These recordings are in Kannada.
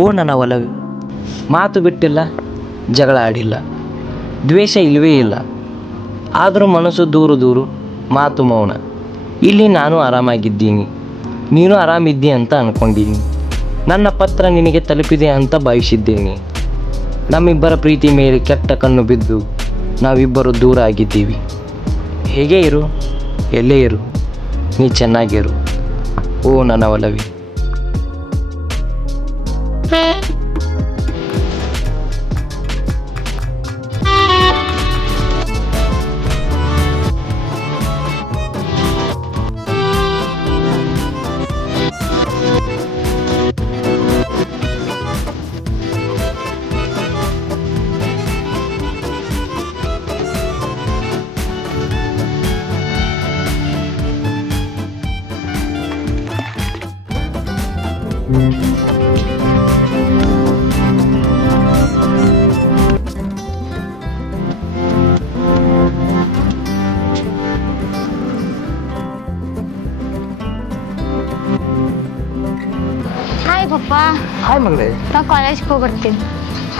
ಓ ನನ್ನ ಒಲವು, ಮಾತು ಬಿಟ್ಟಿಲ್ಲ, ಜಗಳ ಆಡಿಲ್ಲ, ದ್ವೇಷ ಇಲ್ಲವೇ ಇಲ್ಲ. ಆದರೂ ಮನಸ್ಸು ದೂರು ದೂರು, ಮಾತು ಮೌನ. ಇಲ್ಲಿ ನಾನು ಆರಾಮಾಗಿದ್ದೀನಿ, ನೀನು ಆರಾಮಿದ್ದಿ ಅಂತ ಅಂದ್ಕೊಂಡೀನಿ. ನನ್ನ ಪತ್ರ ನಿನಗೆ ತಲುಪಿದೆ ಅಂತ ಭಾವಿಸಿದ್ದೀನಿ. ನಮ್ಮಿಬ್ಬರ ಪ್ರೀತಿ ಮೇಲೆ ಕೆಟ್ಟ ಕಣ್ಣು ಬಿದ್ದು ನಾವಿಬ್ಬರು ದೂರ ಆಗಿದ್ದೀವಿ. ಹೇಗೆ ಇರು, ಎಲ್ಲೇ ಇರು, ನೀ ಚೆನ್ನಾಗಿರು ಓ ನನ್ನ ಒಲವಿ. ಹಾಯ್ ಪಪ್ಪ, ಹಾಯ್ ಮಗಳೇ. ನಾ ಕಾಲೇಜ್ಗೆ ಹೋಗ್ಬರ್ತೀನಿ.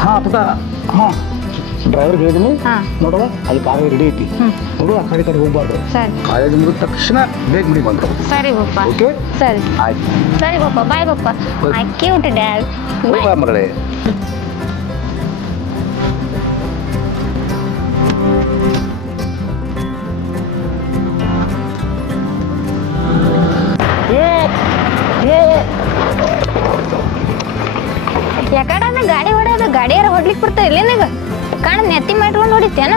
ಹಾಂ ಪುಟ, ಹಾಂ ಡ್ರೈವರ್ಗೆ ಹೇಳಿದ್ದೀನಿ. ಹಾಂ ನೋಡುವ ಅಲ್ಲಿ ಕಾರ್ ರೆಡಿ ಐತಿ. ನೋಡು ಆ ಕಡೆ ಹೋಗ್ಬಾರ್ದು. ಸರಿ ಕಾಲೇಜ್ ಮುಗಿದ ತಕ್ಷಣ ಬೇಗ ಮನೆಗೆ ಬಂದ್ರು. ಸರಿ ಪಪ್ಪ. ಓಕೆ ಸರಿ ಆಯ್ತು. ಸರಿ ಪಪ್ಪ, ಬಾಯ್ ಪಪ್ಪ. I cute dad. ಬಾಯ್ ಮಗಳೇ. ಯಾಕಡೆ ಗಾಡಿ ಹೊಡೆಯೋದು, ಗಾಡಿಯಾರ ಹೊಡ್ಲಿಕ್ಕೆ ಬರ್ತಾ ಇಲ್ಲ ನಿನಗ? ಕಾಣ ನೆತ್ತಿ ಮಾಡ್ಕೊಂಡು ಹೊಡಿತೇನ?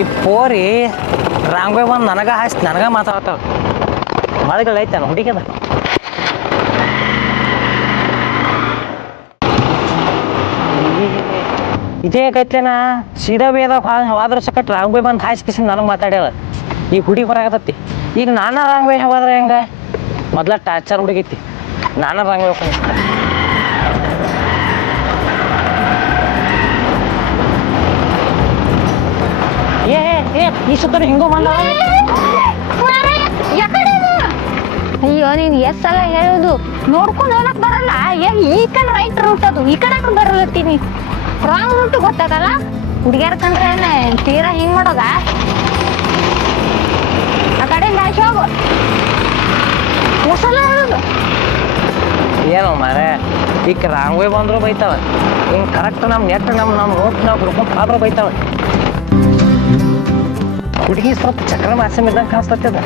ಈ ಪೋರಿ ರಾಂಗೋಯ್ ಬಂದು ನನಗೆ ಹಾಸ್ತಿ, ನನಗೆ ಮಾತಾಡ್ತಾವ. ಮಳೆಗಳೈತಾನ ಹುಡುಗದ. ಇದೇ ಕೈತ್ಲೇನ ಸೀದಾ ಬೇದ ಹೋದ್ರ ಸಕಟ್ ರಾಂಗೋಯ್ ಬಂದು ಹಾಸ್ಕಿಸಿ ನನಗೆ ಮಾತಾಡ್ಯಾಳ. ಈಗ ಹುಡುಗಿ ಹೊರಗತ್ತತಿ. ಈಗ ನಾನಾ ರಾಂಗೋಯ್ ಹೋದ್ರೆ ಹೆಂಗ? ಮೊದ್ಲ ಟಾರ್ಚರ್ ಹುಡುಗೈತಿ, ನಾನಾ ರಾಂಗೋಯ್ ಹೋಗ್ತೀನಿ. ಈ ಸುತ್ತ ಹಿಂಗೋ ಬಂದ. ಅಯ್ಯೋ ನೀನ್ ಎಷ್ಟ್ ಸಲ ಹೇಳುದು, ನೋಡ್ಕೊಂಡು ಹೋಗಕ್ ಬರಲ್ಲ. ಈ ಕಡೆ ರೈಟ್ ರೂಟ್ ಅದು, ಈ ಕಡೆ ಬರಲತ್ತೀನಿ. ರಾಂಗ್ ರೂಟ್ ಗೊತ್ತಾಗಲ್ಲ. ಹುಡುಗಿಯರ್ ಕಂಡ್ರೆ ತೀರಾ ಹಿಂಗ್ ಮಾಡೋದ? ಆ ಕಡೆ ಮ್ಯಾಚ್ ಹೋಗು. ಹೊಸಲ ಹೇಳುದು ಏನೋ ಮಾರೆ, ಈಗ ರಾಂಗೋಯ್ ಬಂದ್ರು ಬೈತಾವ. ಹಿಂಗೆ ಕರೆಕ್ಟ್ ನಮ್ಮ ನೆಟ್ ನಮ್ಮ ರೋಡ್ ನಾವು ಹುಡ್ಕೊಂಡು ಆದ್ರೂ ಬೈತಾವ. ಹುಡುಗಿ ಸ್ವಲ್ಪ ಚಕ್ರ ಮಾಸಮ್ ಇದ್ದಂಗೆ ಕಾಣಿಸ್ತದ.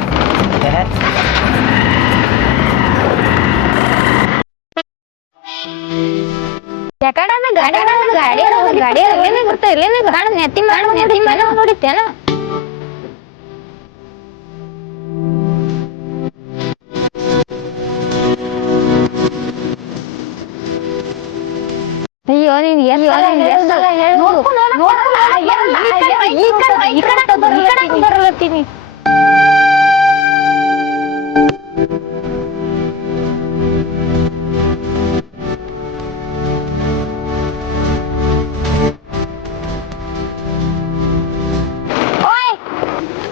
ಯಾಕಡೆ ಗಾಡಿ ಬರ್ತಾ ಇಲ್ಲ ನೆತ್ತಿ ಮಾಡಿ ನೋಡಿತ್ತೇನ? ಅಯ್ಯೋ ನೀನ್ ಈ ಕಡೆ ಬರಲತ್ತೀನಿ.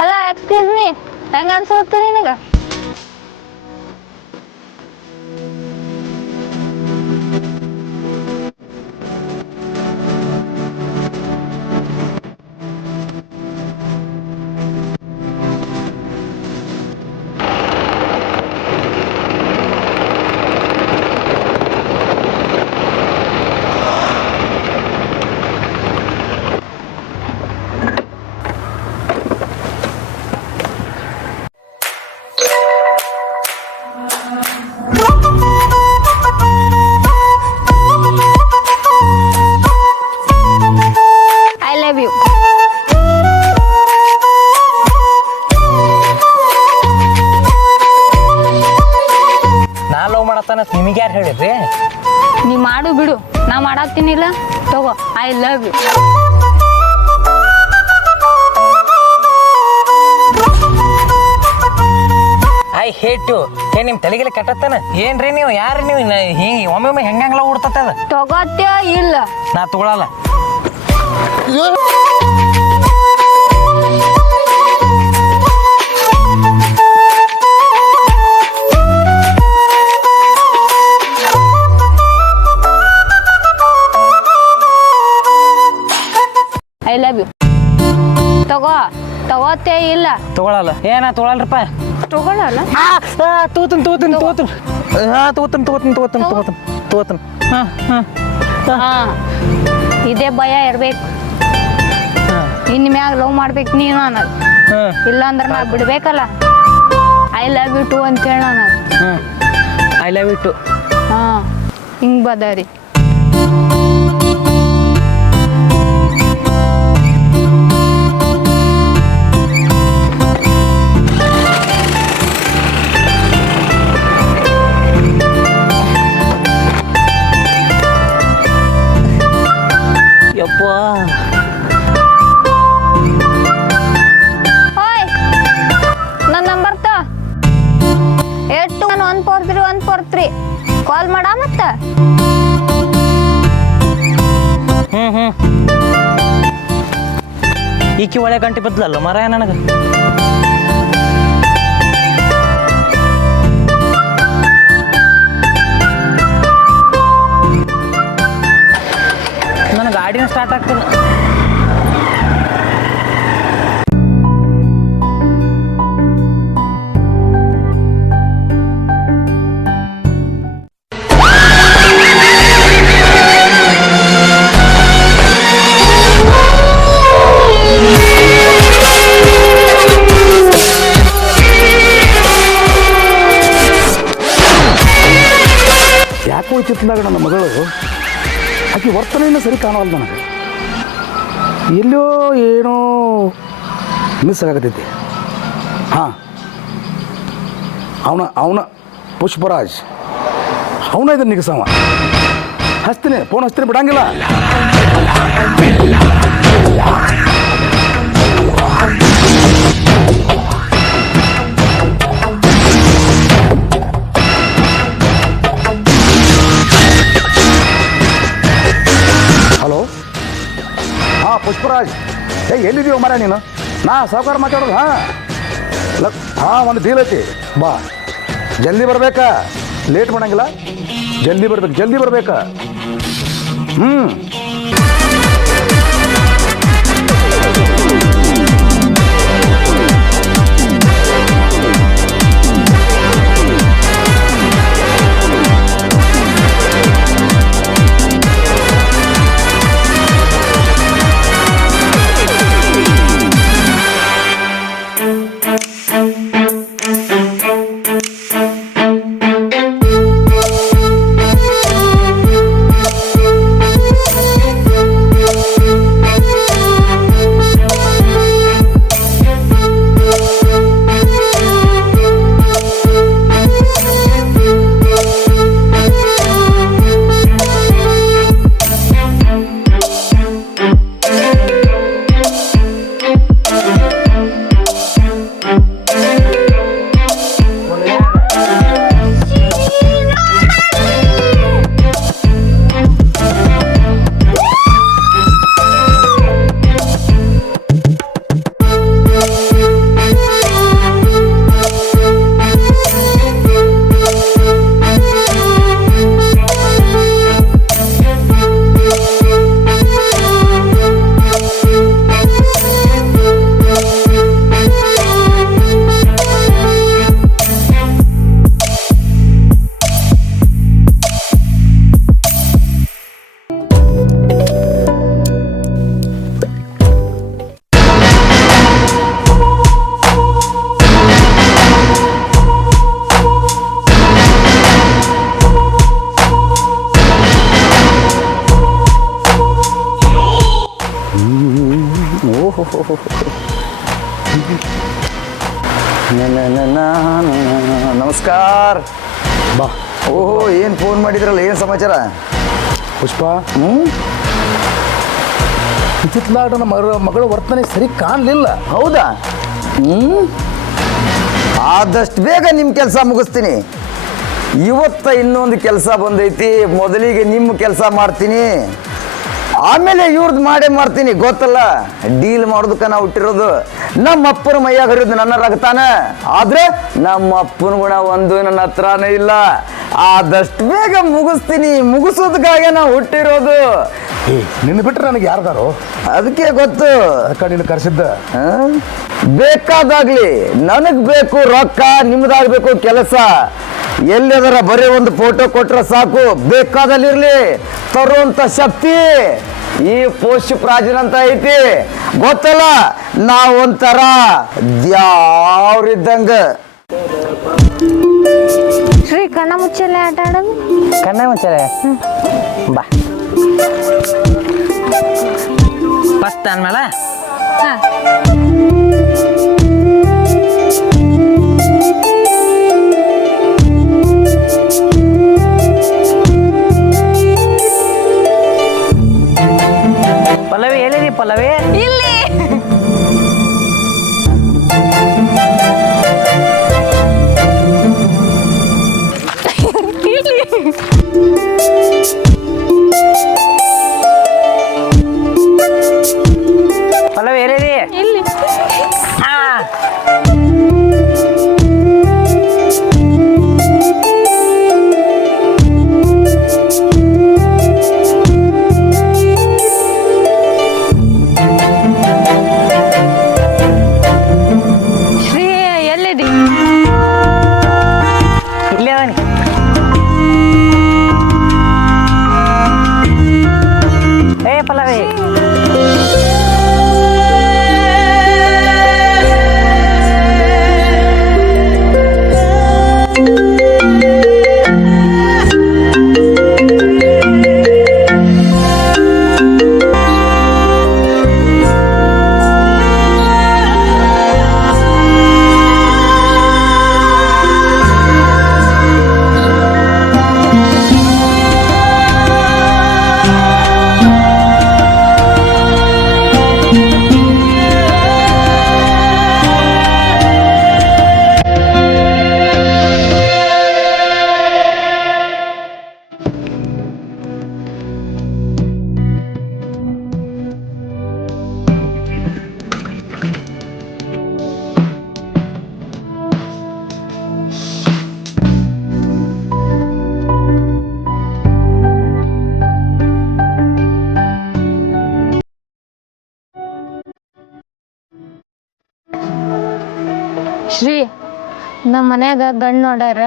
ಅಲ್ಲ ಎಕ್ಸ್ಕ್ಯೂಸ್ ಮೀ, ಹೆಂಗ ಅನ್ಸುತ್ತೆ ನಿನಗ? I love you. ನಾ ಲವ್ ಮಾಡತ್ತಾನ ನಿಮಗೆ ಯಾರು ಹೇಳಿದ್ರಿ? ನೀ ಮಾಡು ಬಿಡು, ನಾ ಮಾಡತ್ತೀನಿಲ್ಲ. ತಗೋ, I love you. I hate you. ನಿಮ್ಮ ತಲೆಗೆಲ್ಲ ಕೆಟ್ಟತ್ತನ ಏನ್ರಿ ನೀವು? ಯಾರು ನೀವು? ಹಿಂಗೆ ಒಮ್ಮೆ ಹೆಂಗಂಗ್ಲ ಉಡ್ತದ. ತಗೋತ್ಯೋ ಇಲ್ಲ? ನಾ ತಗೊಳಲ್ಲ. ತಗೋತೇ ಇಲ್ಲ. ತಗೊಳಲ್ಲ ಏನ ತಗೊಳಲ್ರಪ್ಪ. ತಗೊಳಲ್ಲ. ತಗೋತನ್ ಹಾ ಇದೇ ಭಯ ಇರ್ಬೇಕು. ಇನ್ ಮ್ಯಾಗ ಲವ್ ಮಾಡ್ಬೇಕು ನೀನು ಅನ್ನೋದು. ಇಲ್ಲಾಂದ್ರ ನಾ ಬಿಡ್ಬೇಕಲ್ಲ. ಐ ಲವ್ ಯು ಟು ಅಂತ ಹೇಳ ನಾನು. I love you too. ಹಾ ಹಿಂಗ್ ಬದರಿ. ಯಪ್ಪ ಓಯ್ ನನ್ನ ನಂಬರ್ ತ 82143143 ಕಾಲ್ ಮಾಡ ಮತ್ತ. ಈಕಿ ಒಳ್ಳೆ ಗಂಟೆ ಬದ್ಲಲ್ಲ ಮರ ನನಗೆ. ನನ್ನ ಗಾಡಿನ ಸ್ಟಾರ್ಟ್ ಆಗ್ತದೆ. ಯಾಕೋ ಚಿತ್ರದಾಗ ನನ್ನ ಮಗಳು ಆಕೆ ವರ್ತನೆಯಿಂದ ಸರಿ ಕಾಣವಲ್ಲ ನನಗೆ. ಎಲ್ಲೋ ಏನೋ ಮಿಸ್ ಆಗತೈತಿ. ಹಾಂ ಅವನ ಪುಷ್ಪರಾಜ್ ಅವನ ಇದನ್ನು ನಿಗಸವ. ಹಚ್ತೀನಿ, ಫೋನ್ ಹಚ್ತೀನಿ, ಬಿಡಂಗಿಲ್ಲ. ಹಲೋ, ಹಾಂ ಪುಷ್ಪರಾಜ್, ಎಲ್ಲಿದ್ದೀವ ಮರ ನೀನು? ನಾ ಸಾವುಕಾರ ಮಾತಾಡೋದು. ಹಾಂ ಒಂದು ಡೀಲ್ ಐತಿ, ಬಾ ಜಲ್ದಿ ಬರ್ಬೇಕಾ, ಲೇಟ್ ಮಾಡಂಗಿಲ್ಲ, ಜಲ್ದಿ ಬರ್ಬೇಕಾ. ನಮಸ್ಕಾರ. ಬಾ. ಓಹೋ, ಏನು ಫೋನ್ ಮಾಡಿದ್ರಲ್ಲ, ಏನು ಸಮಾಚಾರ? ಪುಷ್ಪ, ಇತ್ತಿತ್ತಲಾಗ ನನ್ನ ಮಗಳ ವರ್ತನೆ ಸರಿ ಕಾಣಲಿಲ್ಲ. ಹೌದಾ? ಆದಷ್ಟು ಬೇಗ ನಿಮ್ಮ ಕೆಲಸ ಮುಗಿಸ್ತೀನಿ. ಇವತ್ತ ಇನ್ನೊಂದು ಕೆಲಸ ಬಂದೈತಿ. ಮೊದಲಿಗೆ ನಿಮ್ಮ ಕೆಲಸ ಮಾಡ್ತೀನಿ, ಆಮೇಲೆ ಇವ್ರದ್ದು ಮಾಡೇ ಮಾಡ್ತೀನಿ. ಗೊತ್ತಲ್ಲ, ಡೀಲ್ ಮಾಡೋದಕ್ಕೆ ನಾವು ಹುಟ್ಟಿರೋದು. ನಮ್ಮ ಅಪ್ಪನ ಮೈಯಾಗ ಹರಿಯೋದು ನನ್ನ ರಕ್ತಾನ. ಆದ್ರೆ ನಮ್ಮ ಅಪ್ಪನ ಗುಣ ಒಂದು ನನ್ನ ಹತ್ರನೇ ಇಲ್ಲ. ಆದಷ್ಟು ಬೇಗ ಮುಗಿಸ್ತೀನಿ, ಮುಗಿಸೋದಕ್ಕಾಗೆ ನಾವು ಹುಟ್ಟಿರೋದು. ಏ ನಿನ್ನ ಬಿಟ್ಟರೆ ನನಗೆ ಯಾರ್ದಾರು ಅದಕ್ಕೆ ಗೊತ್ತು. ಅದಕ್ಕೆ ನೀನು ಕರೆಸಿದ್ದ. ಆ? ಬೇಕಾದಾಗ್ಲಿ ನನಗ್ ಬೇಕು ರೊಕ್ಕ, ನಿಮ್ದಾಗ್ಬೇಕು ಕೆಲಸ. ಎಲ್ಲದರ ಬರೀ ಒಂದು ಫೋಟೋ ಕೊಟ್ರೆ ಸಾಕು, ಬೇಕಾದಲ್ಲಿರ್ಲಿ ತರುವಂತ ಶಕ್ತಿ ಈ ಪುಷ್ಪರಾಜನಂತ ಐತಿ. ಗೊತ್ತಲ್ಲ, ನಾವೊಂಥರ ದ್ಯಾವ್ರಿದ್ದಂಗ. ಶ್ರೀ ಕಣ್ಣ ಮುಚ್ಚಲೆ ಆಟ ಆಡೋದು. ಕಣ್ಣ ಮುಚ್ಚಲೆ ಬಾ. ಫಸ್ಟ್ ಅಂದ್ಮೇಲೆ ಹಾ. ಪಲ್ಲವಿ ಹೇಳಿದಿ ಪಲ್ಲವಿ. ಇಲ್ಲಿ ಪಲ್ಲವಿ ಹೇಳಿದಿ. ಇಲ್ಲಿ ಹಾ. ಶ್ರೀ ಎಲ್ಲಿದಿ? ಇಲ್ಲೇ ಅವನಿ. ಏ ಪಲ್ಲವಿ. ಶ್ರೀ, ನಮ್ಮ ಮನ್ಯಾಗ ಗಂಡು ನೋಡ್ಯಾರ.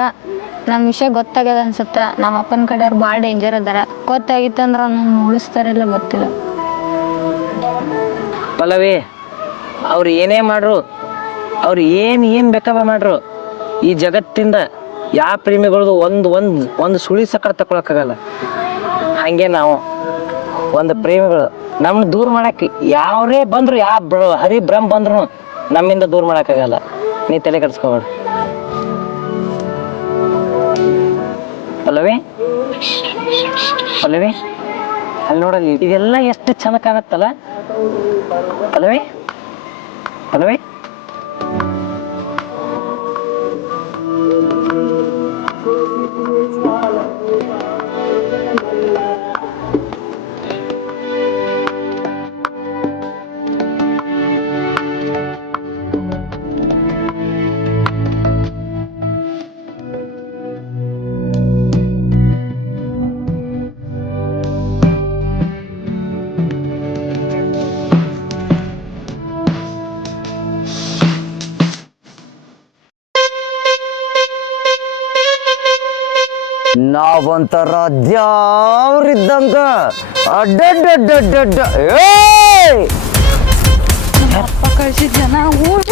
ನಮ್ಮ ವಿಷಯ ಗೊತ್ತಾಗ್ಯದ ಅನ್ಸುತ್ತ. ನಮ್ಮ ಅಪ್ಪನ ಕಡೆಯವ್ರು ಭಾಳ ಡೇಂಜರ್ ಅದಾರ. ಗೊತ್ತಾಗಿತ್ತಂದ್ರ ನನ್ನ ಉಳಿಸ್ತಾರಿಲ್ಲ ಗೊತ್ತಿಲ್ಲ. ಪಲ್ಲವಿ, ಅವ್ರು ಏನೇ ಮಾಡ್ರು, ಅವ್ರು ಏನು ಬೇಕಾದ ಮಾಡ್ರು, ಈ ಜಗತ್ತಿಂದ ಯಾವ ಪ್ರೇಮಿಗಳದು ಒಂದು ಸುಳಿ ಸಕ್ಕರೆ ತಗೊಳಕ್ಕಾಗಲ್ಲ. ಹಾಗೆ ನಾವು ಒಂದು ಪ್ರೇಮಿಗಳು ನಮ್ಮನ್ನ ದೂರ ಮಾಡಕ್ಕೆ ಯಾವರೇ ಬಂದ್ರು, ಹರಿ ಬ್ರಹ್ಮ ಬಂದ್ರು ನಮ್ಮಿಂದ ದೂರ ಮಾಡೋಕ್ಕಾಗಲ್ಲ. ನೀ ತಲೆ ಕೆಡಿಸ್ಕೋಬೇಡ ಪಲ್ಲವಿ. ಪಲ್ಲವಿ, ಅಲ್ಲಿ ನೋಡಲ್ಲಿ ಇದೆಲ್ಲ ಎಷ್ಟು ಚಂದ ಕಾಣತ್ತಲ್ಲ ಪಲ್ಲವಿ. ಪಲ್ಲವಿ, ನಾವೊಂಥರ ದ್ಯಾವ್ರಿದ್ದಂಗ. ಅಡ್ಡಡ್ಡಡ್ಡಡ್ಡ. ಅಪ್ಪ ಕಳ್ಸಿದ ಜನ ಊಟ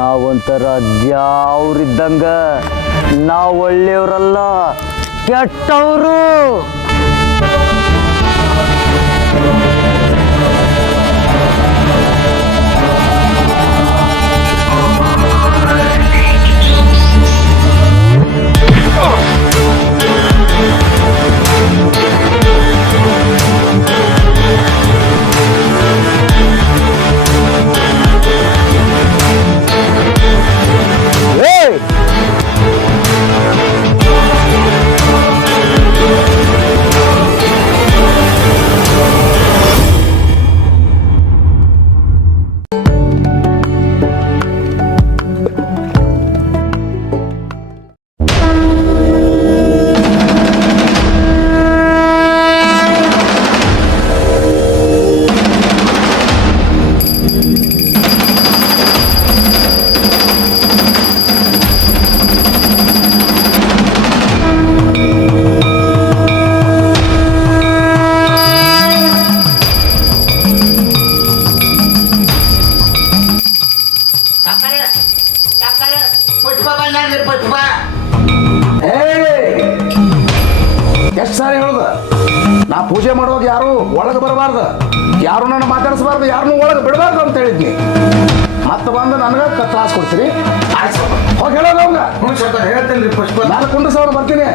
ನಾವೊಂಥರ ದ್ಯಾವ್ರಿದ್ದಂಗ, ನಾವು ಒಳ್ಳೆಯವರಲ್ಲ, ಕೆಟ್ಟವರು. ಎಷ್ಟು ಸಾರಿ ಹೇಳುದ, ನಾ ಪೂಜೆ ಮಾಡುವಾಗ ಯಾರು ಒಳಗೆ ಬರಬಾರ್ದು, ಯಾರು ನನ್ನ ಮಾತಾಡಿಸಬಾರ್ದು, ಯಾರನ್ನೂ ಒಳಗೆ ಬಿಡಬಾರ್ದು ಅಂತ ಹೇಳಿದ್ನಿ. ಮತ್ತೆ ಬಂದು ನನಗೆ ತ್ರಾಸ ಕೊಡ್ತೀರಿ. ಹೋಗಿ ಹೇಳೋದು ಅವಂಗ. ಹೇಳ್ತೇನೆ ರೀ ಪುಷ್ಪ. ನಾನು ಕುಂಡ್ರಸವ್ರು ಬರ್ತೀನಿ.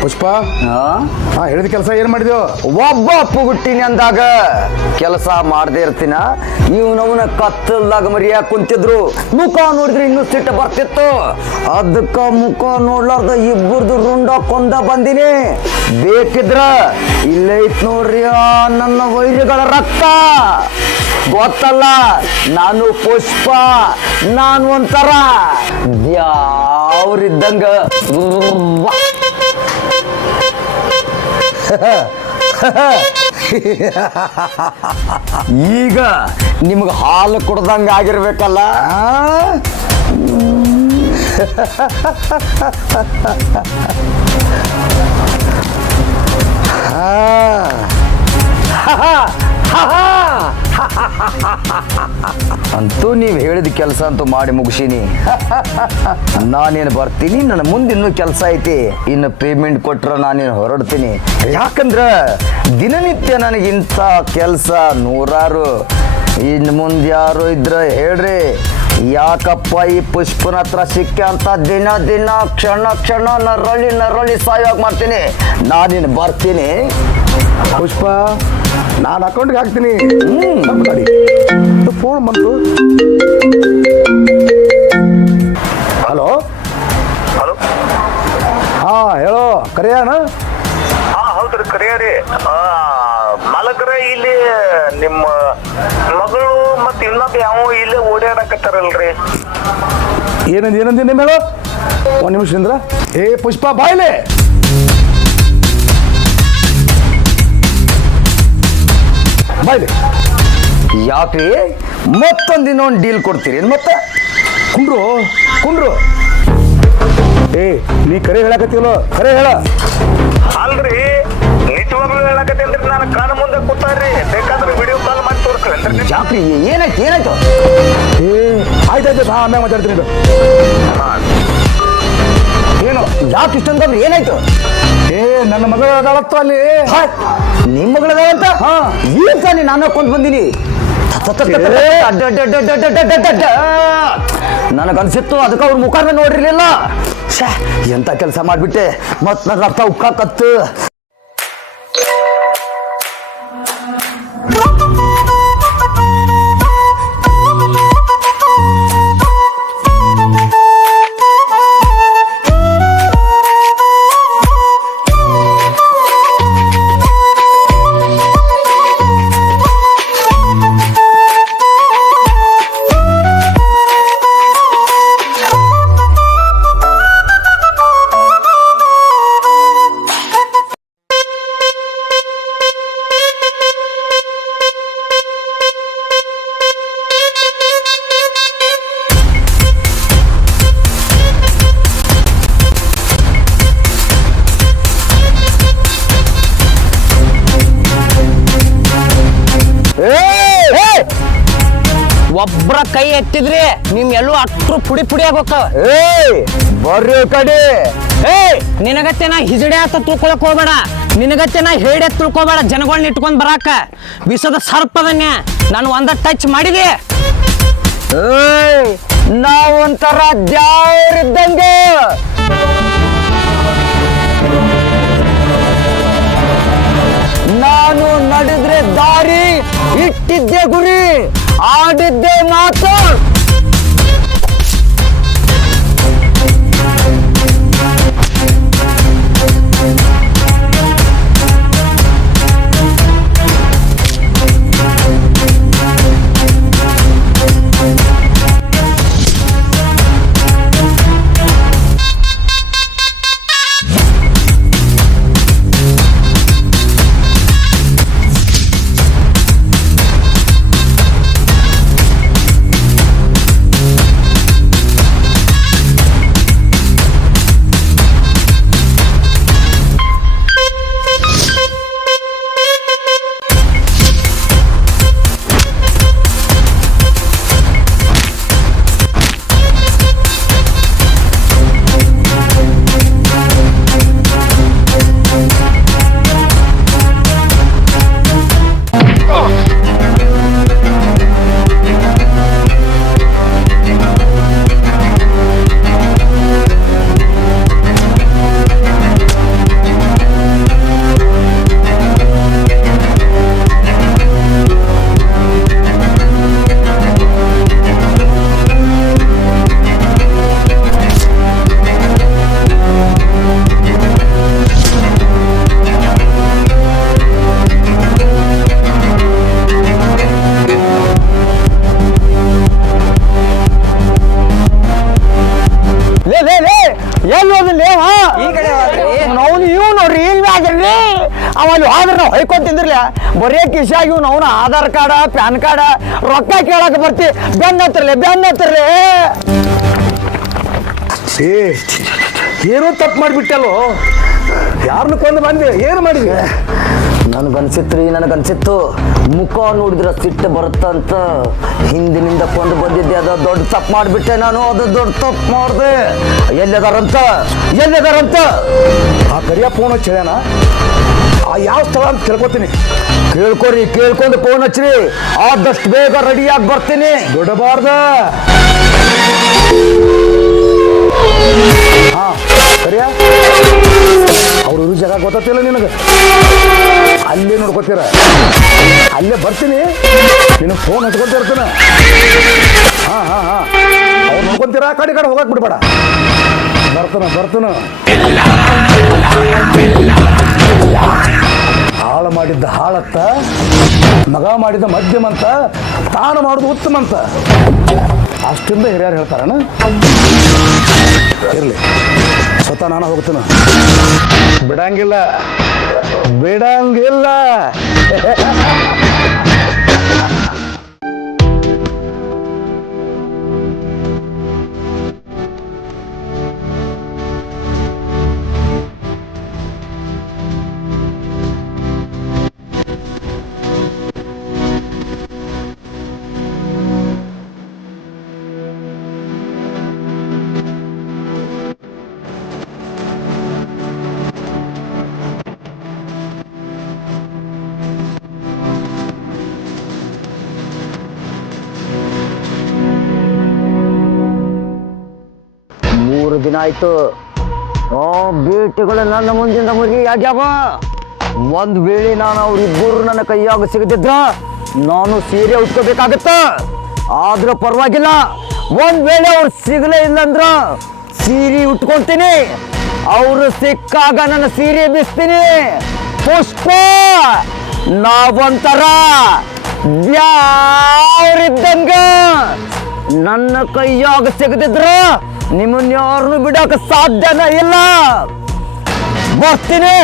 ಪುಷ್ಪ, ಹೇಳಿದ ಕೆಲಸ ಏನ್ ಮಾಡಿದ್ಯೋ? ಒಬ್ಬ ಪುಗುಟ್ಟಿನಿ ಅಂದಾಗ ಕೆಲಸ ಮಾಡದೇ ಇರ್ತೀನ. ಇವನವನ ಕತ್ತಲ್ದಾಗ ಮರಿಯಾಕ ಕುಂತಿದ್ರು, ಮುಖ ನೋಡಿದ್ರೆ ಇನ್ನೂ ಸಿಟ್ಟು ಬರ್ತಿತ್ತು. ಅದಕ್ಕ ಮುಖ ನೋಡ್ಲಾರ್ದ ಇಬ್ಬರದು ರುಂಡ ಕೊಂದ ಬಂದಿನಿ. ಬೇಕಿದ್ರ ಇಲ್ಲೈತ್ ನೋಡ್ರಿ ನನ್ನ ವೈರಿಗಳ ರಕ್ತ. ಗೊತ್ತಲ್ಲ, ನಾನು ಪುಷ್ಪ, ನಾನು ಒಂಥರ ದ್ಯಾವ್ರಿದ್ದಂಗ. ಈಗ ನಿಮ್ಗೆ ಹಾಲು ಕುಡ್ದಂಗ ಆಗಿರ್ಬೇಕಲ್ಲ. ಅಂತೂ ನೀವು ಹೇಳಿದ ಕೆಲಸ ಅಂತೂ ಮಾಡಿ ಮುಗಿಸೀನಿ. ನಾನೇನು ಬರ್ತೀನಿ, ನನ್ನ ಮುಂದೆ ಇನ್ನೂ ಕೆಲಸ ಐತಿ. ಇನ್ನು ಪೇಮೆಂಟ್ ಕೊಟ್ರೆ ನಾನೇನು ಹೊರಡ್ತೀನಿ. ಯಾಕಂದ್ರೆ ದಿನನಿತ್ಯ ನನಗಿಂಥ ಕೆಲಸ ನೂರಾರು. ಇನ್ನು ಮುಂದೆ ಯಾರು ಇದ್ರೆ ಹೇಳ್ರಿ. ಯಾಕಪ್ಪ ಈ ಪುಷ್ಪನ ಹತ್ರ ಸಿಕ್ಕ ಅಂತ ದಿನ ದಿನ ಕ್ಷಣ ಕ್ಷಣ ನರಳಿ ಸಾಯೋಗ ಮಾಡ್ತೀನಿ. ನಾನಿನ್ನು ಬರ್ತೀನಿ. ಪುಷ್ಪ, ನಾನು ಅಕೌಂಟ್ಗೆ ಹಾಕ್ತೀನಿ. ಫೋನ್ ಬಂತು. ಹಲೋ ಹಲೋ, ಹೇಳೋ ಕರೆಯೋಣ. ಹೌದ್ರಿ ಕರಿಯರಿ. ಮಾಲಕರ ಇಲ್ಲಿ ನಿಮ್ಮ ಮಗಳು ಮತ್ತೆ ಇನ್ನೊಬ್ಬ ಯಾವ ಇಲ್ಲೇ ಓಡಾಡಕತ್ತಾರಲ್ರಿ. ಏನಂದಿ ನಿಮ್ಮ ಹೇಳು. ಒಂದು ನಿಮಿಷದಿಂದ. ಪುಷ್ಪ ಬಾಯ್ಲೆ. ಬಾಯ್ಲಿ ಯಾಕ್ರಿ ಮತ್ತೊಂದು ಇನ್ನೊಂದು ಡೀಲ್ ಕೊಡ್ತೀರಿ ಮತ್ತೆ? ಕುಂಡ್ರು ಕುಂಡ್ರು. ಏ ನೀ ಕರೆ ಹೇಳಕತ್ತಿವಲ್ಲ, ಕರೆ ಹೇಳ. ಅಲ್ರಿ ನಿಜವಾಗ್ಲೂ ಹೇಳಕತ್ತೇನ್ರಿ, ನಾನು ಕಾಣ ಮುಂದೆ ಕೂತಾರ್ರಿ, ಬೇಕಾದ್ರೆ ವಿಡಿಯೋ ಕಾಲ್ ಮಾಡಿ ತೋರಿಸ್ತೀನಿ. ಯಾಕ್ರಿ ಏನಾಯ್ತು ಏನಾಯ್ತು? ಏ ಆಯ್ತಾಯ್ತು, ಆಮ್ಯಾಗ ಮಾತಾಡ್ತೀನಿ ಇದು. ಏನು ಯಾಕೆ ಇಷ್ಟೊಂದು ಏನಾಯ್ತು? ಏ ನನ್ನ ಮಗಳ ಅದಾಳತ್ತ ಅಲ್ಲಿ. ನಿಮ್ಮ ಮಗಳದಂತ ಈಗ ತಾನೇ ನಾನು ಕೊಂಡ್ ಬಂದೀನಿ. ನನಗನ್ಸಿತ್ತು ಅದಕ್ಕೆ ಅವ್ರ ಮುಖಾನ ನೋಡಿರ್ಲಿಲ್ಲ. ಎಂತ ಕೆಲಸ ಮಾಡ್ಬಿಟ್ಟೆ, ಮತ್ ನನ್ನ ರಕ್ತ ಉಕ್ಕಾಕತ್ತು. ಒಬ್ರ ಕೈ ಎತ್ತಿದ್ರಿ ನಿಮ್ ಎಲ್ಲೂ ಅಟ್ರು ಪುಡಿ ಪುಡಿ ಆಗೋಗ್ತಾವ. ಬರ್ರಿ ಕಡೆ. ನಿನಗತ್ತೆ ನಾ ಹಿಜಡೆ ಅಂತ ತಿಳ್ಕೊಳಕ್ ಹೋಗ್ಬೇಡ, ನಿನಗತ್ತೆ ನಾ ಹೇಡೆ ತಿಳ್ಕೊಬೇಡ. ಜನಗಳನ್ನ ಇಟ್ಕೊಂಡ್ ಬರಾಕ ಬಿಸದ ಸರ್ಪದನ್ನೇ ನಾನು ಒಂದ ಟಚ್ ಮಾಡಿದೆ. ನಾವೊಂಥರ ದ್ಯಾವ್ರಿದ್ದಂಗೆ. ನಾನು ನಡೆದ್ರೆ ದಾರಿ, ಇಟ್ಟಿದ್ದೆ ಗುರಿ, ಆಡಿದ್ದೆ ಮಾತು. ಅವಲ್ಲಿ ಹೋದ್ರೆ ನಾವು ಹೊಯ್ಕೊಂಡ್ ತಿಂದಿರ್ಲಿ ಬರೇ ಕಿಶಾಗಿ ಅವನ ಆಧಾರ್ ಕಾರ್ಡ ಪ್ಯಾನ್ ಕಾರ್ಡ ರೊಕ್ಕ ಕೇಳಕ್ ಬರ್ತಿ. ಬೆನ್ನ ಹತ್ತಿರ್ಲಿ. ಏನೋ ತಪ್ಪು ಮಾಡಿಬಿಟ್ಟಲ್ಲೋ, ಯಾರನ್ನ ಕೊಂದು ಬಂದೆ, ಏನು ಮಾಡಿದ್ವಿ? ನನಗನ್ಸಿತ್ತು ಮುಖ ನೋಡಿದ್ರೆ ಸಿಟ್ಟು ಬರುತ್ತಂತ. ಹಿಂದಿನಿಂದ ಕೊಂಡು ಬಂದಿದ್ದೆ, ಅದು ದೊಡ್ಡ ತಪ್ಪು ಮಾಡಿಬಿಟ್ಟೆ ನಾನು. ಅದು ದೊಡ್ಡ ತಪ್ಪು ಮಾಡಿದೆ. ಎಲ್ಲಿದಾರಂತ ಆ ಕರಿಯ ಫೋನ್ ಹಚ್ಚಿ ಹೇಳ್ಯಾನ, ಆ ಯಾವ ಸ್ಥಳ ಅಂತ ಕೇಳ್ಕೊತೀನಿ. ಕೇಳ್ಕೊಂಡು ಫೋನ್ ಹಚ್ಚ್ರಿ, ಆದಷ್ಟು ಬೇಗ ರೆಡಿಯಾಗಿ ಬರ್ತೀನಿ. ಬಿಡಬಾರ್ದ. ಹಾ ಕರಿಯ, ಅವ್ರು ಇರೋ ಜಾಗ ಗೊತ್ತಿಲ್ಲ ನಿನಗೆ? ಅಲ್ಲೇ ನೋಡ್ಕೊತೀರ, ಅಲ್ಲೇ ಬರ್ತೀನಿ, ನಿನಗೆ ಫೋನ್ ಹಚ್ಕೊತಿರ್ತಾನ. ಅವ್ರು ನೋಡ್ಕೊಂತೀರ, ಕಡೆ ಹೋಗಕ್ ಬಿಡ್ಬೇಡ. ಬರ್ತಾನ. ಹಾಳು ಮಾಡಿದ್ದ ಹಾಳತ್ತ, ಮಗ ಮಾಡಿದ್ದ ಮಧ್ಯಮಂತ, ತಾನು ಮಾಡೋದು ಉತ್ತಮಂತ. ಅಷ್ಟಿಂದ ಹಿರಿಯರು ಹೇಳ್ತಾರಣ. ಇರಲಿ, ಸ್ವತಃ ನಾನು ಹೋಗ್ತೀನಿ. ಬಿಡಂಗಿಲ್ಲ ದಿನ ಆಯ್ತು. ಭೇಟಿಗಳು ನನ್ನ ಮುಂದಿಂದ ಮುಗಿಯಾಗ್ಯಾವ. ಒಂದ್ ವೇಳೆ ನಾನು ಅವ್ರಿಬ್ಬರು ನನ್ನ ಕೈಯಾಗ ಸಿಗದಿದ್ರ ನಾನು ಸೀರೆ ಉಟ್ಕೋಬೇಕಾಗತ್ತ. ಆದ್ರೂ ಪರವಾಗಿಲ್ಲ, ಒಂದ್ ವೇಳೆ ಅವ್ರು ಸಿಗಲೇ ಇಲ್ಲಂದ್ರ ಸೀರೆ ಉಟ್ಕೊಂತೀನಿ. ಅವ್ರು ಸಿಕ್ಕಾಗ ನನ್ನ ಸೀರೆ ಬಿಸ್ತೀನಿ. ಪುಷ್ಪ ನಾವಂತರ ಯಾರಿದ್ದಂಗ ನನ್ನ ಕೈಯಾಗ ಸಿಗದಿದ್ರ ನಿಮ್ಮನ್ನ ಯಾರನ್ನು ಬಿಡಕ ಸಾಧ್ಯನ ಇಲ್ಲ. ಬರ್ತೀನಿ.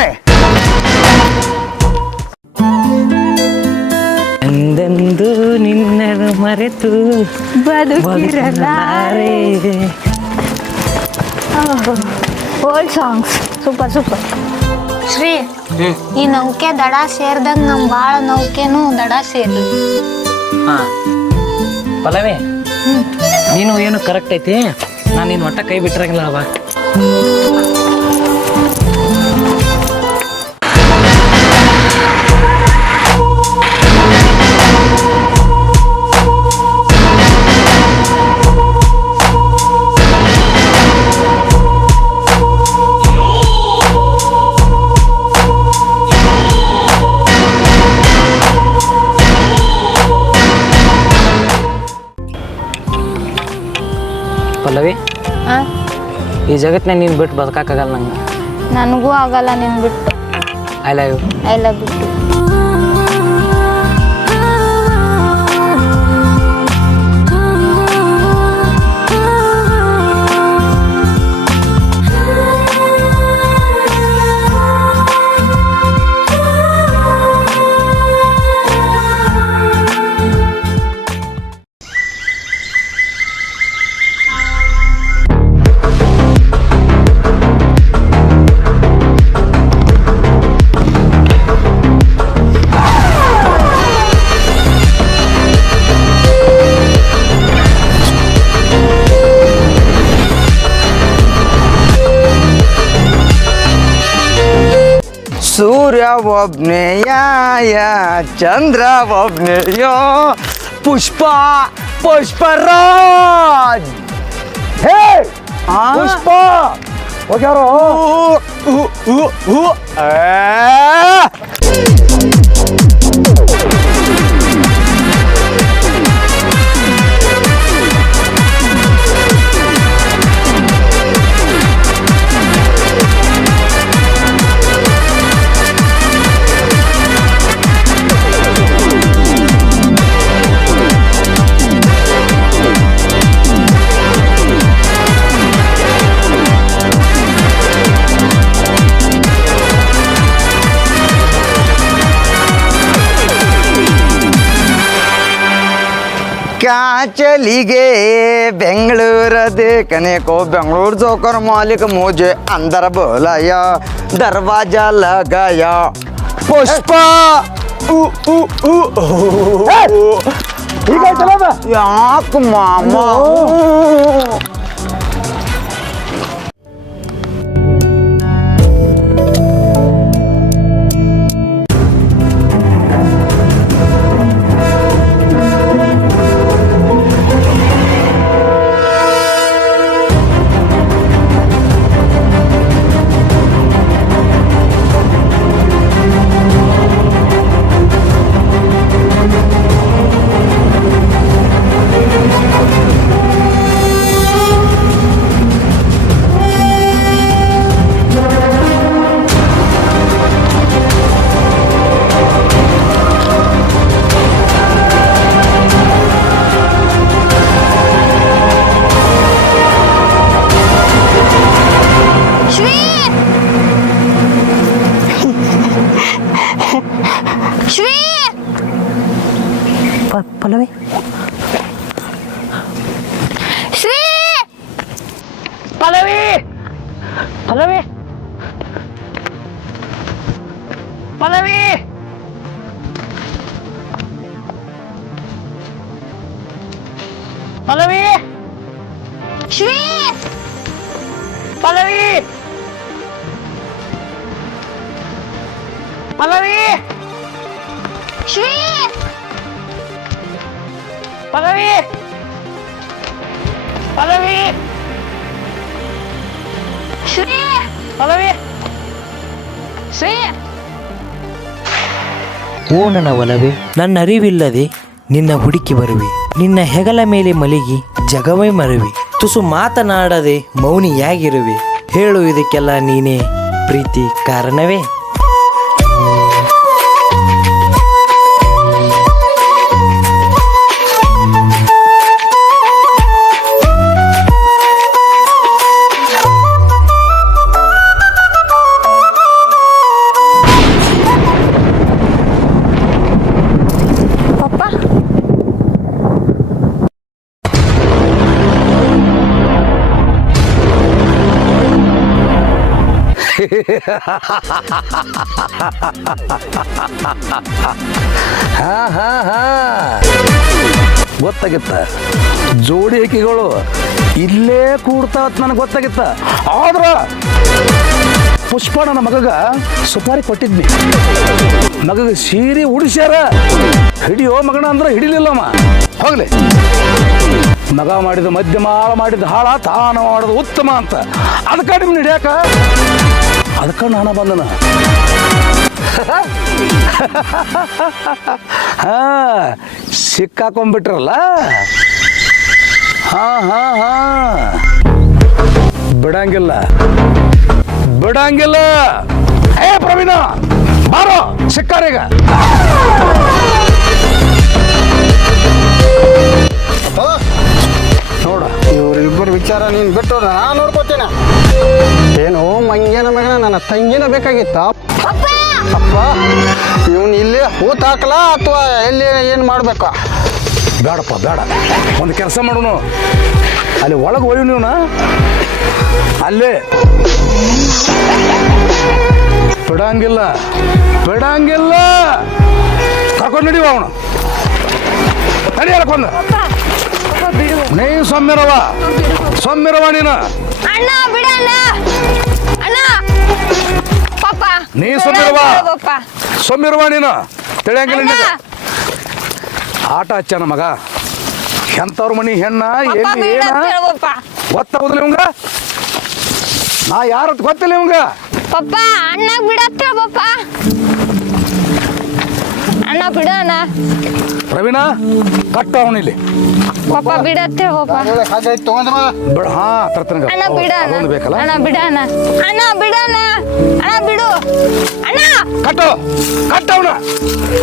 ಎಂದೆಂದು ನಿನ್ನನ್ನು ಮರೆತು ಬದುಕಿರಲಾರೆ. Old songs super super. Shri, ಈ ನೌಕೆ ದಡ ಸೇರ್ದಂಗ ನಮ್ ಬಾಳ ನೌಕೆನು ದಡ ಸೇರ್ಲಿ. ಹಾ ಪಲ್ಲವಿ, ನೀನು ಏನು ಕರೆಕ್ಟ್ ಐತಿ. ನಾನು ನಿನ್ನ ಒಟ್ಟ ಕೈ ಬಿಟ್ಟಿರಂಗಿಲ್ಲ ಅವ. ಪಲ್ಲವಿ, ಈ ಜಗತ್ತಿನ ನೀನು ಬಿಟ್ಟು ಬದುಕಾಗಲ್ಲ ನಂಗೆ. ನನಗೂ ಆಗಲ್ಲ ನಿನ್ ಬಿಟ್ಟು. I love you. I love you. ಸೂರ್ಯ ಒಬ್ನೆಯ ಚಂದ್ರ ಒಬ್ನೆಯ ಪುಷ್ಪ ಪುಷ್ಪರಾಜ್. ಹೇ ಪುಷ್ಪ ಹೋಗ್ಯಾರೋ. चली गए बेंगलुरु देखने को, बेंगलुरु जोकर मालिक मुझे अंदर बुलाया, दरवाजा लगाया. पुष्पा याक मामा. ಪಲ್ಲವಿ, ಶ್ರೀ ಪಲ್ಲವಿ, ಪಲ್ಲವಿ, ಪಲ್ಲವಿ, ಪಲ್ಲವಿ, ಶ್ರೀ ಪಲ್ಲವಿ, ಪಲ್ಲವಿ, ಶ್ರೀ ಪಲ್ಲವಿ, ಪಲ್ಲವಿ, ಶ್ರೀ ಪಲ್ಲವಿ ಶ್ರೀ ಓ ನನ್ನ ಒಲವೇ, ನನ್ನ ಅರಿವಿಲ್ಲದೆ ನಿನ್ನ ಹುಡುಕಿ ಬರುವೆ, ನಿನ್ನ ಹೆಗಲ ಮೇಲೆ ಮಲಗಿ ಜಗವೇ ಮರುವೆ, ತುಸು ಮಾತನಾಡದೆ ಮೌನಿಯಾಗಿರುವೆ, ಹೇಳು ಇದಕ್ಕೆಲ್ಲ ನೀನೇ ಪ್ರೀತಿ ಕಾರಣವೇ. ಪಪ್ಪ ಹಾ ಹಾ ಹಾ ಗೊತ್ತಾಗಿತ್ತ, ಜೋಡಿ ಏಕಿಗಳು ಇಲ್ಲೇ ಕೂಡ್ತಾವತ್ ನನಗೆ ಗೊತ್ತಾಗಿತ್ತ. ಆದ್ರ ಪುಷ್ಪ ನನ್ನ ಮಗಗ ಸುಪಾರಿ ಕೊಟ್ಟಿದ್ನಿ, ಮಗಗ ಸೀರೆ ಉಡಿಸ್ಯಾರ. ಹಿಡಿಯೋ ಮಗನ ಅಂದ್ರೆ ಹಿಡಿಲಿಲ್ಲಮ್ಮ. ಹೋಗ್ಲಿ, ಮಗ ಮಾಡಿದ ಮಧ್ಯಮ, ಹಾಳು ಮಾಡಿದ ಹಾಳ, ತಾನ ಮಾಡೋದು ಉತ್ತಮ ಅಂತ ಅದಕ್ಕೆ ನಿಮ್ಗೆ ಹಿಡಿಯಾಕ ಅದಕ್ಕೆ ನಾನು ಬಂದನ. ಹಾ ಸಿಕ್ಕಾಕೊಂಡ್ಬಿಟ್ರಲ್ಲ. ಹಾ ಹಾ ಹಾ ಬಿಡಂಗಿಲ್ಲ ಬಿಡಂಗಿಲ್ಲ. ಏ ಪ್ರವೀಣ ಬಾರೋ, ಸಿಕ್ಕಾರೀಗ. ನೋಡ ಇವ್ರಿಬ್ಬರು ವಿಚಾರ ನೀನು ಬಿಟ್ಟು ನಾ ನೋಡ್ಕೋತೇನೆ. ಏನು ಮಂಗ್ಯನ ಮಗನ ನನ್ನ ತಂಗಿನ ಬೇಕಾಗಿತ್ತ. ಅಪ್ಪ ಇವನು ಇಲ್ಲಿ ಹೂತ್ ಹಾಕಲ ಅಥವಾ ಎಲ್ಲಿ ಏನು ಮಾಡ್ಬೇಕಾ? ಬೇಡಪ್ಪ ಬೇಡ, ಒಂದು ಕೆಲಸ ಮಾಡೋನು, ಅಲ್ಲಿ ಒಳಗೆ ಒಯ್ಯು ನೀವನ, ಅಲ್ಲೇ ಬಿಡಂಗಿಲ್ಲ ಬಿಡಂಗಿಲ್ಲ. ಕರ್ಕೊಂಡು ನಡಿವ ಅವನು, ನಡಿಯಲ್ಲ ನೀ ಸೊಮ್ಮಿರವ ನೀನು. ಅಣ್ಣ ಬಿಡಣ್ಣ, ಅಣ್ಣ ಪಪ್ಪ ನೀ ಸೊಮ್ಮಿರವ ನೀನು, ತಿಳಿಯಂಗಿಲ್ಲ ನಿನಗೆ. ಆಟ ಹಚ್ಚನ ಮಗ, ಎಂಥವ್ರ ಮನಿ ಹೆಣ್ಣ ಎಲ್ಲಿ ಏನ ಗೊತ್ತಾಗೋದಿಲ್ಲ ಇವಂಗ. ನಾ ಯಾರತ್ ಗೊತ್ತಿಲ್ಲ ಇವಂಗ. ಪಪ್ಪ ಅಣ್ಣ ಬಿಡತ್ತ ಪಪ್ಪ, ಅಣ್ಣ ಬಿಡಣ್ಣ. ಪ್ರವೀಣ ಕಟ್ಟ ಅವನಿಲ್ಲಿ. ಪಪ್ಪ ಬಿಡತ್ತೆ ಪಪ್ಪ. ಹಾಗಾಯ್ತು ತಗೊಂಡ್ರ ಬಿಡ. ಹಾ ತರ್ತನಗ ಅಣ್ಣ ಬಿಡಣ್ಣ, ಅದೊಂದು ಬೇಕಲ್ಲ. ಅಣ್ಣ ಬಿಡಣ್ಣ, ಅಣ್ಣ ಬಿಡಣ್ಣ, ಅಣ್ಣ ಬಿಡು ಅಣ್ಣ. ಕಟ್ಟು ಕಟ್ಟವನ.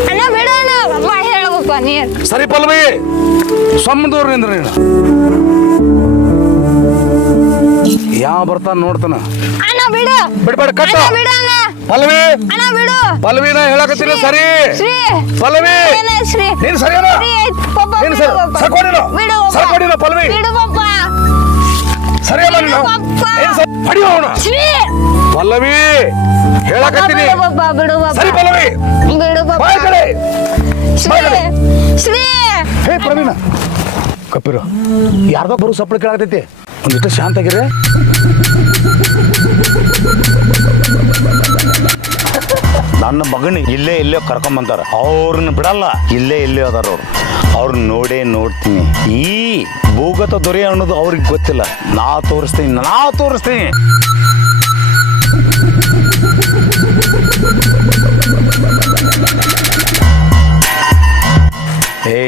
ಅಣ್ಣ ಬಿಡಣ್ಣ ಪಪ್ಪ, ಹೇಳು ಪಪ್ಪ ನೀರ್. ಸರಿ ಪಲ್ವಿ, ಸೊಮ್ಮದವ್ರು ನಿಂದ್ರ ನೀನು. ಯಾವ ಬರ್ತಾನ ನೋಡ್ತಾನ. ಅಣ್ಣ ಬಿಡು, ಬಿಡ್ಬೇಡ, ಕಟ್ಟು. ಅಣ್ಣ ಬಿಡಣ್ಣ, ಪಲ್ವಿ ಅಣ್ಣ ಬಿಡು. ಪಲ್ವಿನ ಹೇಳಕತ್ತೀನಿ. ಸರಿ ಶ್ರೀ ಪಲ್ವಿ, ಏನ ಶ್ರೀ? ನೀನು ಸರಿಯಲ್ಲ. ಶ್ರೀ ಪಪ್ಪ ನೀನು ಬಿಡು ಪಪ್ಪ. ಸರ್ಕೊಂಡಿನ ಬಿಡು ಪಪ್ಪ. ಸರ್ಕೊಂಡಿನ ಪಲ್ವಿ, ಬಿಡು ಪಪ್ಪ. ಸರಿಯಲ್ಲ ನೀನು. ಪಡಿಯೋ ಅವನ. ಶ್ರೀ ಪಲ್ಲವಿ ಪಪ್ಪ ಹೇಳಕತ್ತೀನಿ. ಬಿಡು ಪಪ್ಪ, ಬಿಡು ಪಪ್ಪ. ಸರಿ ಪಲ್ಲವಿ, ಬಿಡು ಪಪ್ಪ. ಬಾಯ್ ಕಡೆ. ಶ್ರೀ ಶ್ರೀ ಹೇ ಪ್ರವೀಣ, ಕಪ್ಪಿರು ಯಾರ್ದೋ ಬರು ಸಪ್ಪಳ ಕೇಳಾಕತೈತಿ, ಒಂದಿಷ್ಟು ಶಾಂತ ಆಗಿರ. ನನ್ನ ಮಗನ ಇಲ್ಲೇ ಕರ್ಕೊಂಬಂತಾರ, ಅವ್ರನ್ನ ಬಿಡಲ್ಲ. ಇಲ್ಲೇ ಅದಾರ ಅವ್ರು. ಅವ್ರನ್ನ ನೋಡ್ತೀನಿ. ಈ ಭೂಗತ ದೊರೆ ಅನ್ನೋದು ಅವ್ರಿಗೆ ಗೊತ್ತಿಲ್ಲ. ನಾ ತೋರಿಸ್ತೀನಿ. ಏ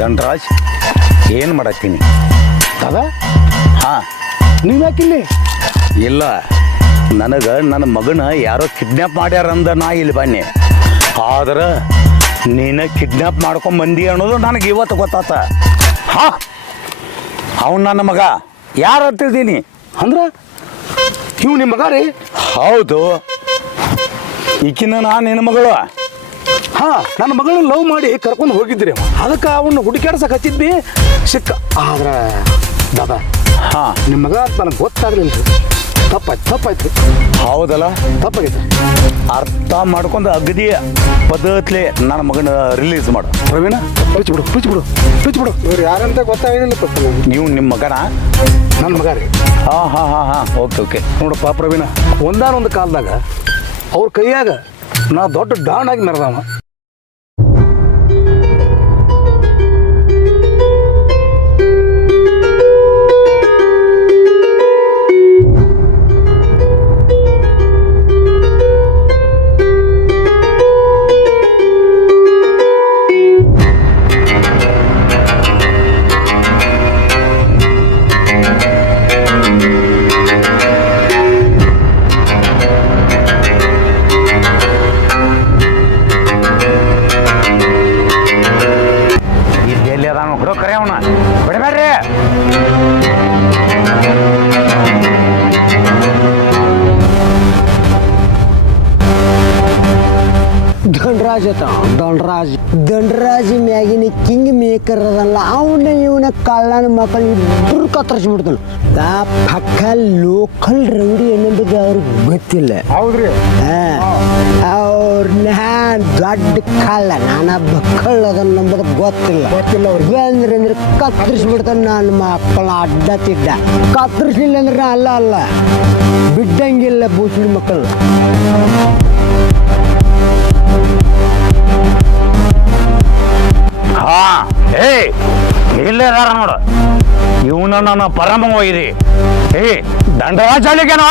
ದಂಡರಾಜ್, ಏನು ಮಾಡತ್ತೀನಿ ಅದ ಹಾ? ನೀವ್ ಯಾಕಿಲ್ಲಿ? ಇಲ್ಲ, ನನಗೆ ನನ್ನ ಮಗನ ಯಾರೋ ಕಿಡ್ನ್ಯಾಪ್ ಮಾಡ್ಯಾರಂದ ನಾ ಇಲ್ಲಿ ಬನ್ನಿ. ಆದ್ರೆ ನೀನು ಕಿಡ್ನ್ಯಾಪ್ ಮಾಡ್ಕೊಂಡ್ ಬಂದಿ ಅನ್ನೋದು ನನಗೆ ಇವತ್ತು ಗೊತ್ತಾತ. ಹಾ, ಅವನು ನನ್ನ ಮಗ. ಯಾರು ಅಂತಿದ್ದೀನಿ ಅಂದ್ರ ಇವ್ ನಿಮ್ಮ ಮಗ ರೀ? ಹೌದು, ಈಕಿನ ನಾನು ನಿನ್ನ ಮಗಳು. ಹಾ, ನನ್ನ ಮಗಳನ್ನ ಲವ್ ಮಾಡಿ ಕರ್ಕೊಂಡು ಹೋಗಿದ್ರಿ. ಅದಕ್ಕೆ ಅವನ್ನ ಹುಡುಕಾಡ್ಸಕ್ ಹಚ್ಚಿದ್ವಿ, ಸಿಕ್ಕ. ಆದ್ರ ದಾದಾ, ಹಾ, ನಿಮ್ಮ ಮಗ ನನಗೆ ಗೊತ್ತಾಗ್ಲಿಲ್ಲ. ತಪ್ಪಾಯ್ತು. ಹೌದಲ್ಲ, ತಪ್ಪಾಗೈತೆ. ಅರ್ಥ ಮಾಡ್ಕೊಂಡು ಅಗದಿ ಪದ್ಧತಿ ನನ್ನ ಮಗನ ರಿಲೀಸ್ ಮಾಡು. ಪ್ರವೀಣ ಬಿಡು. ಇವ್ರು ಯಾರಂತ ಗೊತ್ತಾಗಿಲ್ಲ ಪಪ್ಪ ನನಗೆ. ನೀವು ನಿಮ್ಮ ಮಗನ? ನನ್ನ ಮಗ ರೀ. ಹಾ, ಓಕೆ. ನೋಡಪ್ಪ ಪ್ರವೀಣ, ಒಂದಾನೊಂದು ಕಾಲದಾಗ ಅವ್ರ ಕೈಯಾಗ ನಾ ದೊಡ್ಡ ಡಾನ್ ಆಗಿ ಮೆರೆದವ. ದಂಡರಾಜ್ ಮ್ಯಾಗಿನ ಕಿಂಗ್ ಮೇಕರ್ ಅದಲ್ಲ ಅವನ ಇವನ ಕಳ್ಳನ ಮಕ್ಕಳು ಇಬ್ಬರು ಕತ್ತರಿಸ್ಬಿಡ್ತಾನೆ ಪಕ್ಕ ಲೋಕಲ್ ರೌಡಿ ಅನ್ನೋದು ಅವ್ರಿಗೆ ಗೊತ್ತಿಲ್ಲ. ಹೌದ್ರಿ. ಅವ್ರನ್ನ ದೊಡ್ಡ ಕಳ್ಳ ನಾನೊಬ್ಬ ಕಳ್ಳ ಅದನ್ನ ನಂಬುದು ಗೊತ್ತಿಲ್ಲ ಅವ್ರಿಗೆ. ಅಂದ್ರೆ ಕತ್ತರಿಸ್ಬಿಡ್ತಾನೆ ನನ್ನ ಮಕ್ಕಳ ಅಡ್ಡ ತಿಡ್ಡ. ಕತ್ತರಿಸ್ಲಿಲ್ಲ ಅಂದ್ರೆ ಅಲ್ಲ ಬಿಟ್ಟಂಗಿಲ್ಲ ಬೂಸ್ಲಿ ಮಕ್ಕಳು. ಹಾ ಇಲ್ಲೇದಾರ ನೋಡು ಇವನ ನನ್ನ ಪರಮ ಹೋಗಿದಿ. ದಂಡರಾಜ್ ಅಲ್ಲಿಗೇನೋ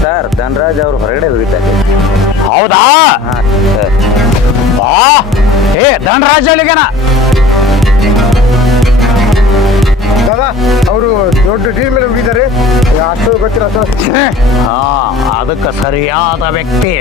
ಸರ್ ಧನರಾಜ್ ಅವರು ಹೊರಗಡೆ ಹೋಗಿದ್ದಾರೆ. ಹೌದಾ? ದಂಡರಾಜ್ ಅಲ್ಲಿಗೇನ ಅವರು ದೊಡ್ಡ ಡೀಲ್ ಮೇಲೆ ಹೋಗಿದ್ದಾರೆ. ಅಷ್ಟು ಗೊತ್ತಿಲ್ಲ ಸರ್. ಅದಕ್ಕೆ ಸರಿಯಾದ ವ್ಯಕ್ತಿ.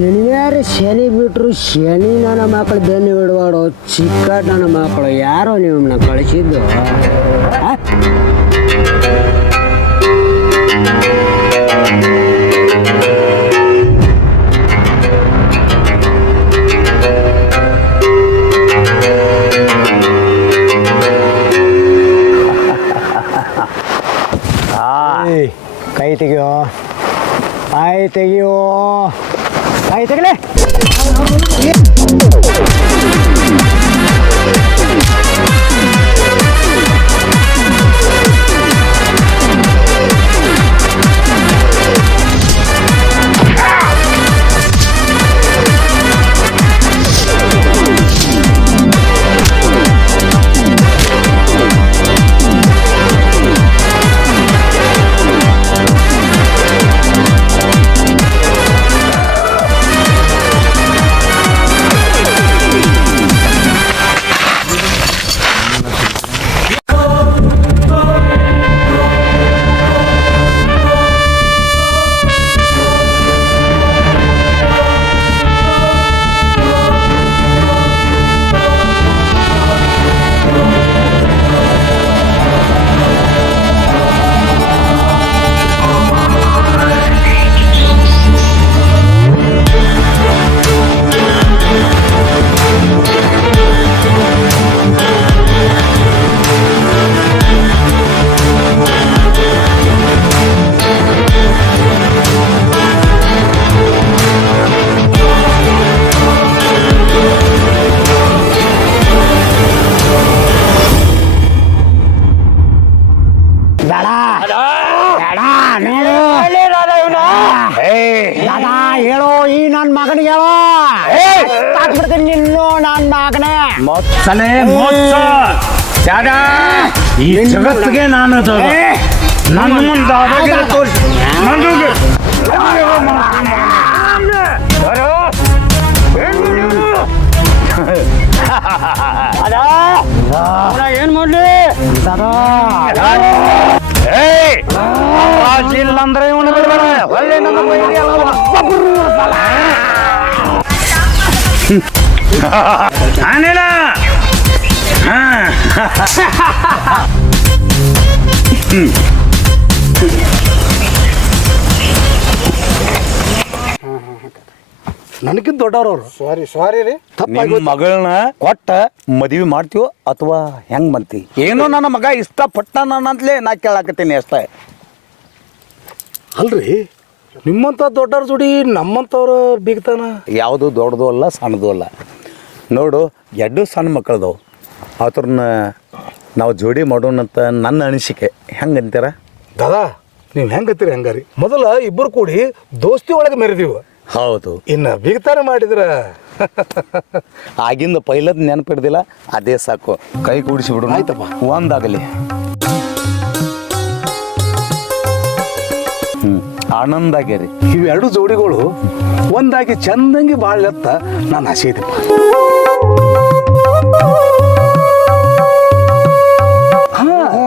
ಶನಿವಾರ ಶನಿ ಬಿಟ್ರು ಶನಿ ನನ್ನ ಮಕ್ಕಳು ಬೆನ್ನು ಬಿಡಬಾರ್ದು. ಚಿಕ್ಕ ನನ್ನ ಮಕ್ಕಳು ಯಾರೋ ನಿಮ್ಮನ್ನ ಕಳಿಸಿದ್ದು. ಕೈ ತೆಗಿಯೋ ಕೈ ತೆಗಲೇ. ಹೇಳೋ ಈ ನನ್ನ ಮಗನಿಗೆ ಹೇಳೋ ಹಾಕ್ಬಿಡ್ತೀನಿ ನಿನ್ನೋ ನನ್ನ ಮಗನೇ. ಮೊತ್ತಲೇ ಮೊತ್ತ ಜಾಗ ಈ ಜಗತ್ತಿಗೆ ನಾನು ನನ್ನ ಮುಂದೆ ತೋರಿಸಿ ಏನ್ ಮಾಡ್ಲಿ ಇಲ್ಲಂದ್ರೆ ಇವನು ಬಿಡಬೇಡ. ಒಳ್ಳೆ ನನ್ನ ನಾನಿಲ್ಲ. ನನಗಿಂತ ದೊಡ್ಡವ್ರವ್ರು. ಸಾರಿ ರೀ. ನಿಮ್ಮ ಮಗಳನ್ನ ಕೊಟ್ಟ ಮದ್ವಿ ಮಾಡ್ತೀವೋ ಅಥವಾ ಹೆಂಗ್ ಮಾಡ್ತಿ? ಏನೋ ನನ್ನ ಮಗ ಇಷ್ಟಪಟ್ಟ ಅಂತಲೇ ನಾ ಕೇಳಾಕತ್ತೀನಿ ಅಷ್ಟೇ. ಅಲ್ರಿ ನಿಮ್ಮಂತ ದೊಡ್ಡವ್ರ ಜೋಡಿ ನಮ್ಮಂತವ್ರ ಬೀಗ್ತಾನ. ಯಾವುದು ದೊಡ್ಡದು ಅಲ್ಲ ಸಣ್ಣದು ಅಲ್ಲ. ನೋಡು ಎರಡು ಸಣ್ಣ ಮಕ್ಕಳದವು, ಅವ್ರನ್ನ ನಾವು ಜೋಡಿ ಮಾಡೋಣಂತ ನನ್ನ ಅನಿಸಿಕೆ. ಹೆಂಗೆ ಅಂತೀರ ದಾದಾ? ನೀವು ಹೆಂಗತ್ತೀರಿ ಹಂಗಾರಿ. ಮೊದಲ ಇಬ್ಬರು ಕೂಡಿ ದೋಸ್ತಿ ಒಳಗೆ ಮೆರೆದೀವಿ. ಹೌದು. ಇನ್ನು ಬೀಗ್ತಾನ ಮಾಡಿದ್ರ ಆಗಿಂದ ಪೈಲದ್ ನೆನಪಿಡ್ದಿಲ್ಲ, ಅದೇ ಸಾಕು. ಕೈ ಕೂಡಿಸಿ ಬಿಡು. ಆಯ್ತಪ್ಪ. ಒಂದಾಗಲಿ. ಆನಂದ ಆಗ್ಯಾರಿ. ಇವೆರಡು ಜೋಡಿಗಳು ಒಂದಾಗಿ ಚಂದಂಗಿ ಬಾಳ್ಲತ್ತ ನಾನು ಆಸೆ ಐತಪ್ಪ.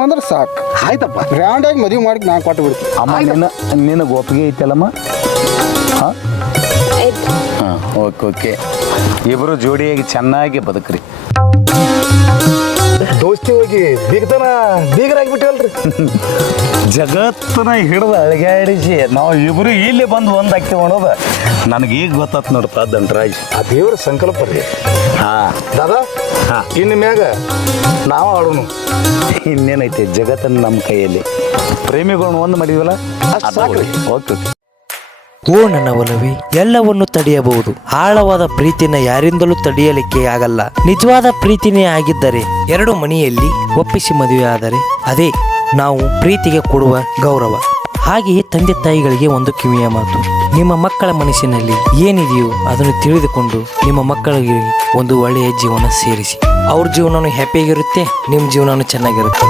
ಅಂದ್ರೆ ಸಾಕು. ಆಯ್ತಪ್ಪ. ಗ್ರ್ಯಾಂಡಾಗಿ ಮದುವೆ ಮಾಡಿ ನಾನು ಕೊಟ್ಟು ಬಿಡ್ತೀನಿ. ಅಮ್ಮ ನಿನಗೆ ಒಪ್ಪಿಗೆ ಐತಲ್ಲಮ್ಮ? ಹಾಂ ಹಾಂ, ಓಕೆ. ಇಬ್ಬರು ಜೋಡಿಯಾಗಿ ಚೆನ್ನಾಗಿ ಬದುಕ್ರಿ. ದೋಸ್ತಿ ಹೋಗಿ ಬೀಗರಾಗ್ಬಿಟ್ಟಿವಲ್ರಿ. ಜಗತ್ತನ ಹಿಡಿದು ಅಳಗಾಡಿಸಿ ನಾವು ಇಬ್ರು ಇಲ್ಲಿ ಬಂದು ಒಂದು ಹಾಕ್ತೀವಿ ಅನ್ನೋದು ನನಗೆ ಈಗ ಗೊತ್ತಾತ್ ನೋಡ್ತಾ ದಂಡರಾಜ್. ಆ ದೇವ್ರ ಸಂಕಲ್ಪ ರೀ. ಹಾಂ ದಾದಾ, ಹಾಂ, ಇನ್ನು ಮ್ಯಾಗ ನಾವು ಆಡೋನು. ಇನ್ನೇನೈತೆ, ಜಗತ್ತನ್ನು ನಮ್ಮ ಕೈಯಲ್ಲಿ. ಪ್ರೇಮಿಗಳನ್ನ ಒಂದು ಮಾಡಿದ್ವಲ್ಲ, ಅಷ್ಟ್ ಸಾಕ್ರಿ. ಓಕೆ. ಓ ನನ್ನ ಒಲವೇ, ಎಲ್ಲವನ್ನು ತಡೆಯಬಹುದು, ಆಳವಾದ ಪ್ರೀತಿನ ಯಾರಿಂದಲೂ ತಡೆಯಲಿಕ್ಕೆ ಆಗಲ್ಲ. ನಿಜವಾದ ಪ್ರೀತಿನೇ ಆಗಿದ್ದರೆ ಎರಡು ಮನೆಯಲ್ಲಿ ಒಪ್ಪಿಸಿ ಮದುವೆ ಆದರೆ ಅದೇ ನಾವು ಪ್ರೀತಿಗೆ ಕೊಡುವ ಗೌರವ. ಹಾಗೆಯೇ ತಂದೆ ತಾಯಿಗಳಿಗೆ ಒಂದು ಕಿವಿಯ ಮಾತು, ನಿಮ್ಮ ಮಕ್ಕಳ ಮನಸ್ಸಿನಲ್ಲಿ ಏನಿದೆಯೋ ಅದನ್ನು ತಿಳಿದುಕೊಂಡು ನಿಮ್ಮ ಮಕ್ಕಳಿಗೆ ಒಂದು ಒಳ್ಳೆಯ ಜೀವನ ಸೇರಿಸಿ. ಅವ್ರ ಜೀವನನೂ ಹ್ಯಾಪಿಯಾಗಿರುತ್ತೆ, ನಿಮ್ಮ ಜೀವನನೂ ಚೆನ್ನಾಗಿರುತ್ತೆ.